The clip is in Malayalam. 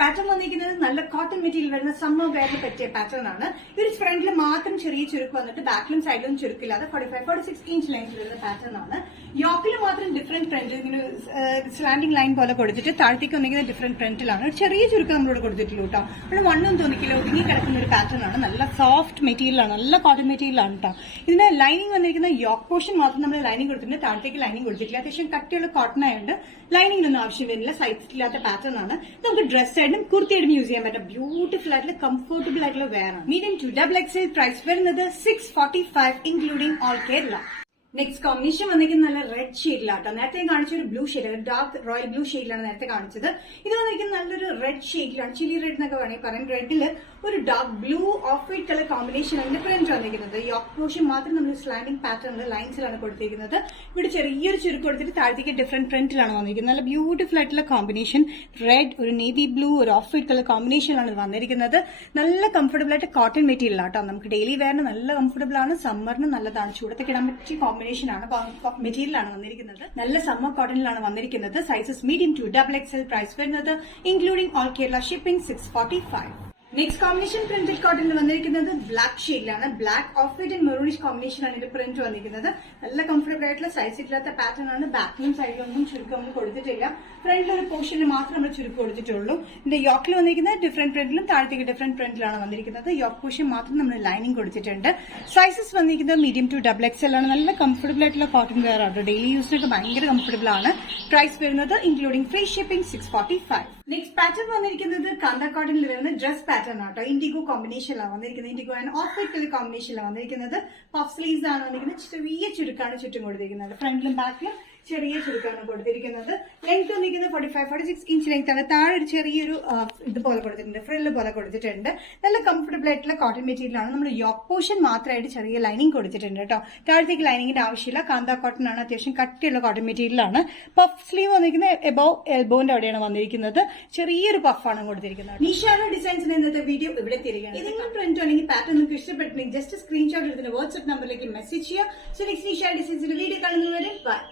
പാറ്റേൺ വന്നിരിക്കുന്നത് നല്ല കോട്ടൺ മെറ്റീരിയൽ വരുന്ന സമ്മർ വെയറിൽ പറ്റിയ പാറ്റേൺ ആണ്. ഒരു ഫ്രണ്ടിൽ മാത്രം ചെറിയ ചുരുക്ക് വന്നിട്ട് ബാക്കിലും സൈഡിലും ചുരുക്കില്ലാതെ 45-46 ഇഞ്ച് ലെങ്ത് വരുന്ന പാറ്റേൺ ആണ്. യോക്കിൽ മാത്രം ഡിഫറെന്റ് പ്രിന്റ്, ഇങ്ങനെ സ്ലാൻഡിംഗ് ലൈൻ പോലെ കൊടുത്തിട്ട് താഴത്തേക്ക് വന്നിരിക്കുന്ന ഡിഫറെന്റ് പ്രിന്റിലാണ്. ഒരു ചെറിയ ചുരുക്ക് നമ്മളോട് കൊടുത്തിട്ടുള്ളൂ കേട്ടോ. അവിടെ വണ്ണും തോന്നിക്കില്ല, ഒതുങ്ങി കിടക്കുന്ന ഒരു പാറ്റേൺ ആണ്. നല്ല സോഫ്റ്റ് മെറ്റീരിയലാണ്, നല്ല കോട്ടൺ മെറ്റീരിയലാണ് കേട്ടോ. ഇതിന് ലൈനിങ് വന്നിരിക്കുന്ന യോക്ക് പോർഷൻ മാത്രം നമ്മൾ ലൈനിങ് കൊടുത്തിട്ടുണ്ട്, താഴത്തേക്ക് ലൈനിങ് കൊടുത്തിട്ടില്ല. അത്യാവശ്യം കട്ടിയുള്ള കോട്ടൺ ആയതുകൊണ്ട് ലൈനിങ്ങിനൊന്നും ആവശ്യം വരുന്നില്ല. സൈസ് ഇല്ലാത്ത പാറ്റേൺ ആണ്. നമുക്ക് ഡ്രസ് ആയിട്ടും കുർത്തിയായിട്ടും യൂസ് ചെയ്യാൻ പറ്റും. ബ്യൂട്ടിഫുൾ ആയിട്ടുള്ള കംഫർട്ടബിൾ ആയിട്ടുള്ള വെയർ ആണ്. Medium to double XL, price വരുന്നത് 645 including all Kerala. Next combination വന്നിരിക്കുന്നത് നല്ല റെഡ് ഷെയ്ഡിലാട്ടോ. നേരത്തെ കാണിച്ച ഒരു blue shade, dark royal blue ഷെയ്ഡിലാണ് നേരത്തെ കാണിച്ചത്. ഇത് വന്നിരിക്കുന്നത് നല്ലൊരു റെഡ് ഷെയ്ഡിലാണ്, ചില്ലി റെഡ് എന്നൊക്കെ വേണമെങ്കിൽ പറയാം. റെഡില് ഒരു dark blue of white colour combination അതിന്റെ പ്രിന്റ് വന്നിരിക്കുന്നത്. യോക്ക് പോർഷൻ മാത്രം നമ്മൾ സ്ലാൻഡിംഗ് പാറ്റേണിൽ ലൈൻസിലാണ് കൊടുത്തിരിക്കുന്നത്. ഇവിടെ ചെറിയൊരു ചുരുക്ക് കൊടുത്തിട്ട് താഴത്തേക്ക് ഡിഫറെന്റ് പ്രിന്റിലാണ് വന്നിരിക്കുന്നത്. നല്ല ബ്യൂട്ടിഫുൾ ആയിട്ടുള്ള കോമ്പിനേഷൻ. റെഡ്, ഒരു നേവി ബ്ലൂ, ഒരു ഓഫ് വൈറ്റ് കളർ കോമ്പിനേഷനാണ് വന്നിരിക്കുന്നത്. നല്ല കംഫർട്ടബിൾ ആയിട്ട് കോട്ടൺ മെറ്റീരിയൽ ആട്ടോ. നമുക്ക് ഡെയിലി വെയറിന് നല്ല കംഫർട്ടബിൾ ആണ്, സമ്മറിന് നല്ലതാണ്, ചൂടത്തേക്ക് ഇടാൻ പറ്റിയ കോമ്പിനേഷൻ ആണ്. മെറ്റീരിയലാണ് വന്നിരിക്കുന്നത്. നല്ല സമ്മർ കോട്ടണിലാണ് വന്നിരിക്കുന്നത്. Sizes medium to double XL, price വരുന്നത് including all Kerala shipping 645. Next combination printed കോട്ടണിൽ വന്നിരിക്കുന്നത് ബ്ലാക്ക് ഷെയ്ഡിലാണ്. Black off white and maroonish combination ആണ് ഇതിന്റെ പ്രിന്റ് വന്നിരിക്കുന്നത്. നല്ല കംഫർട്ടബിൾ ആയിട്ടുള്ള സൈസ് ഇല്ലാത്ത പാറ്റേൺ ആണ്. ബാക്കിലും സൈഡിലൊന്നും ചുരുക്കമൊന്നും കൊടുത്തിട്ടില്ല. ഫ്രണ്ടിൽ ഒരു പോർഷനിൽ മാത്രം നമ്മൾ ചുരുക്കം കൊടുത്തിട്ടുള്ളൂ. ഇതിന്റെ യോക്കിൽ വന്നിരിക്കുന്നത് ഡിഫറെന്റ് പ്രിന്റിലും താഴത്തേക്ക് ഡിഫറെന്റ് പ്രിന്റിലാണ് വന്നിരിക്കുന്നത്. യോക്ക് പോർഷൻ മാത്രം നമ്മൾ ലൈനിങ് കൊടുത്തിട്ടുണ്ട്. സൈസസ് വന്നിരിക്കുന്നത് മീഡിയം ടു ഡബിൾ എക്സൽ ആണ്. നല്ല കംഫർട്ടബിൾ ആയിട്ടുള്ള കോട്ടൺ വെയർ ആണ്. ഡെയിലി യൂസിനൊക്കെ ഭയങ്കര കംഫർട്ടബിൾ ആണ്. പ്രൈസ് വരുന്നത് including free shipping 645. Next pattern വന്നിരിക്കുന്നത് കാന്ത കോട്ടണിൽ വരുന്ന ഡ്രസ് പാറ്റേൺ ആട്ടോ. ഇൻഡിഗോ കോമ്പിനേഷനിലാണ് വന്നിരിക്കുന്നത്. Indigo and off white colour കോമ്പിനേഷനിലാണ് വന്നിരിക്കുന്നത്. പഫ് സ്ലീവ്സ് ആണ് വന്നിരിക്കുന്നത്. ചെറിയ ചുരുക്കാണ് ചുറ്റും കൊടുത്തിരിക്കുന്നത്. ഫ്രണ്ടിലും ബാക്കിലും ചെറിയ ചുരുക്കാണ് കൊടുത്തിരിക്കുന്നത്. ലെങ്ത് വന്നിരിക്കുന്നത് 45-46 ഇഞ്ച് ലെങ്ത് ആണ്. താഴെ ഒരു ചെറിയൊരു ഇതുപോലെ കൊടുത്തിട്ടുണ്ട്, ഫ്രില്ല് പോലെ കൊടുത്തിട്ടുണ്ട്. നല്ല കംഫർട്ടബിൾ ആയിട്ടുള്ള കോട്ടൺ മെറ്റീരിയൽ ആണ്. നമ്മൾ യോക്ക് പോർഷൻ മാത്രമായിട്ട് ചെറിയ ലൈനിങ് കൊടുത്തിട്ടുണ്ട് കേട്ടോ. താഴത്തേക്ക് ലൈനിങ്ങിന്റെ ആവശ്യമില്ല. കാന്ത കോട്ടൺ ആണ്, അത്യാവശ്യം കട്ടിയുള്ള കോട്ടൺ മെറ്റീരിയൽ ആണ്. പഫ് സ്ലീവ് വന്നിരിക്കുന്നത് എബവ് എൽബോന്റെ അവിടെയാണ് വന്നിരിക്കുന്നത്. ചെറിയൊരു പഫാണ് കൊടുത്തിരിക്കുന്നത്. നിഷാന ഡിസൈൻസിന് ഇന്നത്തെ വീഡിയോ ഇവിടെ തിരികെയാണ്. ഇതിന്റെ പ്രിന്റ് അല്ലെങ്കിൽ പാറ്റേൺ നിങ്ങൾക്ക് ഇഷ്ടപ്പെട്ടില്ലെങ്കിൽ ജസ്റ്റ് സ്ക്രീൻഷോട്ട് എടുത്തിന് വാട്സ്ആപ്പ് നമ്പറിലേക്ക് മെസ്സേജ് ചെയ്യുക. സോ നെക്സ്റ്റ് നിഷാന ഡിസൈൻസിന്റെ വീഡിയോ കാണുന്നവരെ ബൈ.